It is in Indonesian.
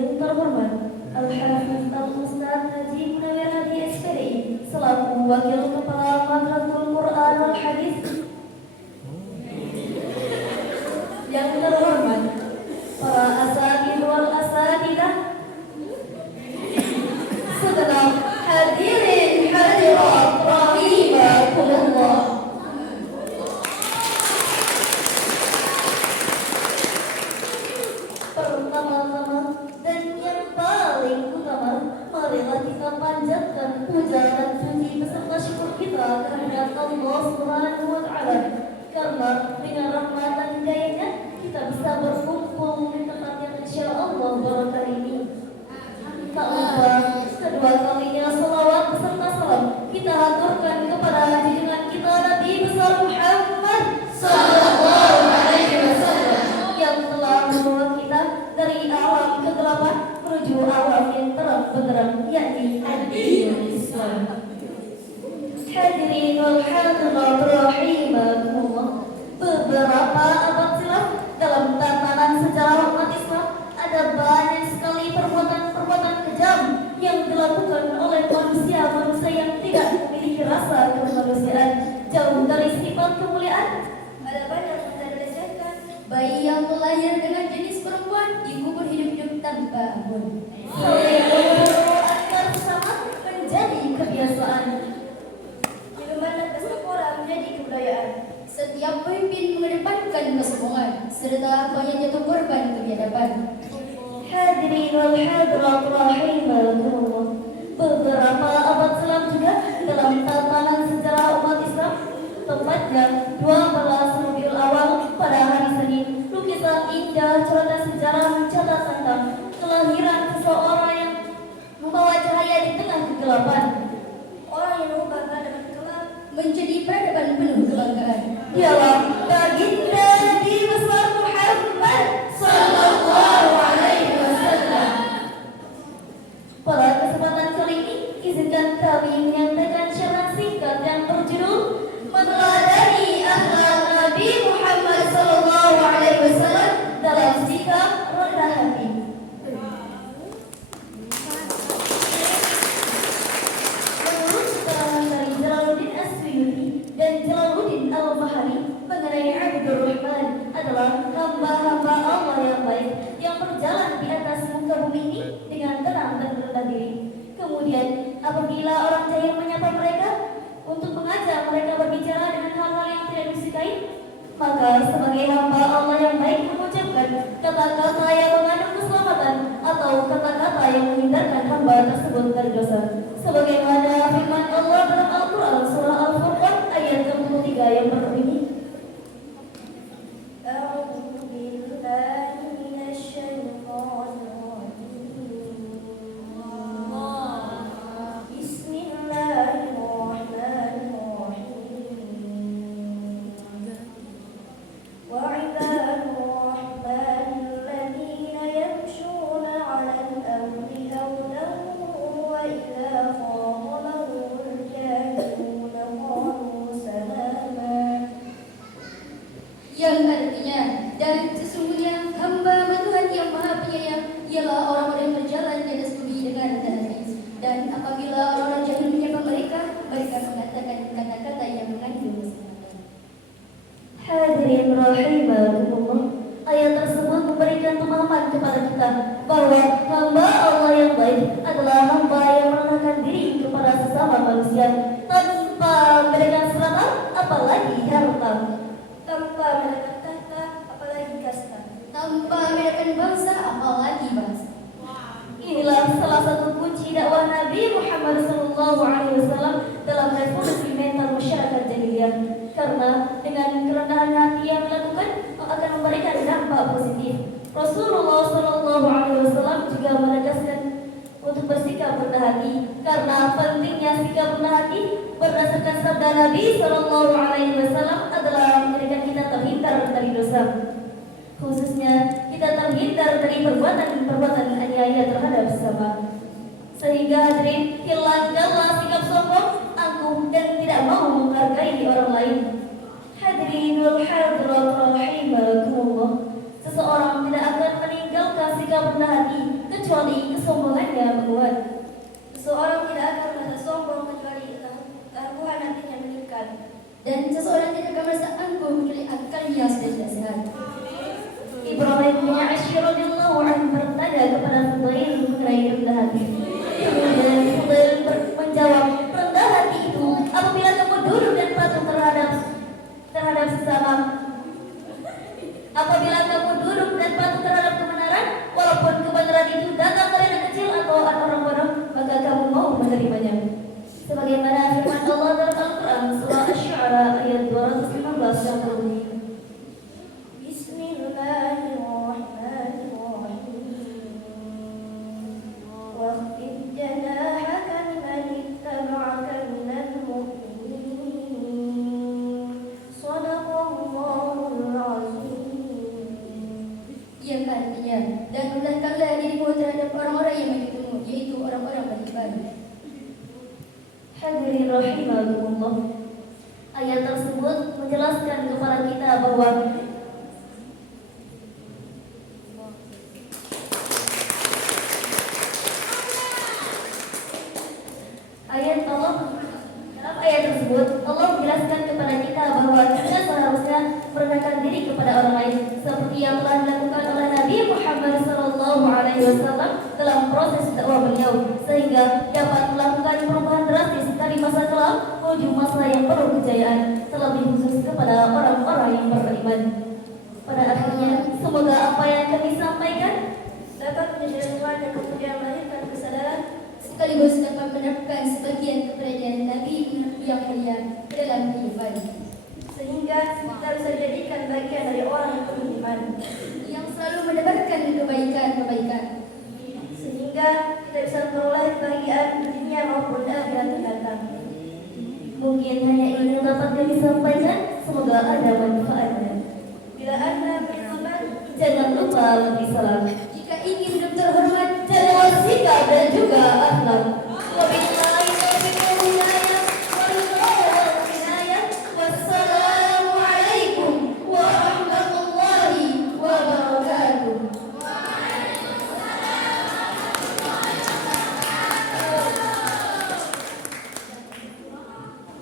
Yang terhormat Al-Hafiz Al-Ustaz Haji Munawir Hadi SPDI selaku Wakil Kepala Madrasatul Quran wal Hadis. Yang terhormat para asatidz wal asatidzah, segenap hadirin hadirat rahimakumullah. Pertama-tama dan yang paling utama, marilah kita panjatkan puja dan puji beserta syukur kita kehadirat Allah Subhanahu wa Ta'ala, karena dengan rahmat dan hidayahnya kita bisa berkumpul di tempat yang insya Allah barokah ini. Tak lupa kedua kalinya salawat beserta salam kita haturkan kepada junjungan kita Nabi besar Muhammad sallallahu alaihi wasallam yang telah membawa kita dari alam kegelapan menuju alam yang terang benderang, yakni ad-dinul Islam. Hadirin wal hadirat rahimakumullah. Beberapa abad silam dalam tatanan sejarah umat Islam ada banyak sekali perbuatan-perbuatan kejam yang dilakukan oleh manusia-manusia yang tidak memiliki rasa kemanusiaan, jauh dari sifat kemuliaan. Ada banyak yang dilecehkan. Bayi yang terlahir dengan jenis perempuan dikubur hidup-hidup tanpa ampun. Selingkuh antar sesama menjadi kebiasaan. Minuman dan pesta menjadi kebudayaan. Setiap pemimpin mengedepankan kesombongan serta banyak jatuh korban kebiadaban. Hadirin wal hadirat rahimakumullah. Beberapa abad silam juga dalam tatanan sejarah umat Islam, tepatnya 12 Rabiul Awal pada hari Senin, lukisan indah coretan sejarah mencatat tentang kelahiran seseorang yang membawa cahaya di tengah kegelapan. Orang yang mengubah keadaan gelap menjadi peradaban penuh kebanggaan. Dialah baginda Nabi besar Muhammad sallallahu alaihi wasallam. Pada kesempatan kali ini, izinkan kami menyampaikan syarat singkat yang berjudul Meneladani Akhlak Nabi Muhammad sallallahu alaihi wasallam dalam sikap rendah hati. Menurut keterangan dari Jalaluddin As-Suyuti dan Jalaluddin Al-Bahari mengenai Abdur Rahman adalah hamba-hamba Allah yang baik yang berjalan di atas muka bumi ini dengan tenang dan rendah diri. Kemudian apabila orang jahil menyapa mereka untuk mengajak mereka berbicara dengan hal-hal yang tidak disukai, maka sebagai hamba Allah yang baik mengucapkan kata-kata yang mengandung keselamatan atau kata-kata yang menghindarkan hamba tersebut dari dosa. Sebagaimana firman Allah dalam Al-Quran surah Al-Furqan ayat ke-23 yang berbunyi, A'udzu billahi minasyaitonir rajim. Bismillahirrahmanirrahim. Wa 'ibadurrahmanil ladzina yamshuna 'alal ardi hawnan wa idza khatabahumul jahiluna qalu salama. Yang artinya, dan sesungguhnya hamba Tuhan yang Maha Penyayang ialah orang-orang yang berjalan di atas bumi dengan rendah hati. Dan apabila orang-orang jahil menyapa mereka, mereka mengatakan kata-kata yang mengandung keselamatan. Hadirin rahimakumullah. Ayat tersebut memberikan pemahaman kepada kita bahwa hamba Allah yang baik adalah hamba yang merendahkan diri kepada sesama manusia tanpa membedakan serata apalagi harta, tanpa membedakan tahta apalagi kasta, tanpa membedakan bangsa apalagi bangsa. Inilah salah satu kunci dakwah Nabi Muhammad SAW dalam revolusi mental masyarakat jahiliyah. Karena dengan kerendahan hati yang dilakukan akan memberikan dampak positif. Rasulullah SAW juga menegaskan untuk bersikap rendah hati, karena pentingnya sikap rendah hati berdasarkan sabda Nabi SAW adalah menjadikan kita terhindar dari dosa. Khususnya kita terhindar dari perbuatan aniaya terhadap sesama. Sehingga hadirin, hilangkanlah sikap sombong, angkuh dan tidak mau menghargai orang lain. Hadirin wal hadirat rahimakumullah. Seseorang tidak akan meninggalkan sikap rendah hati kecuali Apabila kamu duduk dan patuh terhadap kebenaran, walaupun kebenaran itu datang dari anak kecil atau orang bodoh, maka kamu mau menerimanya. Sebagaimana firman Allah dalam Al-Quran surah Asy-Syu'ara ayat 215 yang berbunyi, واخفض جناحك لمن اتبعك من المؤمنين صدق الله العظيم. Yang artinya, dan rendahkanlah dirimu terhadap orang-orang yang mengikutimu, yaitu orang-orang beriman. Hadirin rahimakumullah. Ayat tersebut menjelaskan kepada kita bahwa dalam ayat tersebut Allah menjelaskan kepada kita bahwa kita seharusnya merendahkan diri kepada orang lain seperti yang telah dilakukan oleh Nabi Muhammad SAW dalam proses dakwah beliau, sehingga dapat melakukan perubahan drastis dari masa kelam menuju masa yang penuh kejayaan, terlebih khusus kepada orang-orang yang beriman. Pada akhirnya, semoga apa yang kami sampaikan dapat menjadi renungan dan kemudian melahirkan kesadaran Sekaligus dapat menerapkan sebagian keberadaan Nabi yang mulia dalam kehidupan, sehingga kita bisa jadikan bagian dari orang yang beriman, yang selalu menebarkan kebaikan-kebaikan, sehingga kita bisa memperoleh kebahagiaan dunia maupun akhirat mendatang. Mungkin hanya ini yang dapat kami sampaikan. Semoga ada manfaatnya. Bila Anda berkenan, jangan lupa memberi salam. jika ingin hidup terhormat, Jaga sikap dan juga akhlak.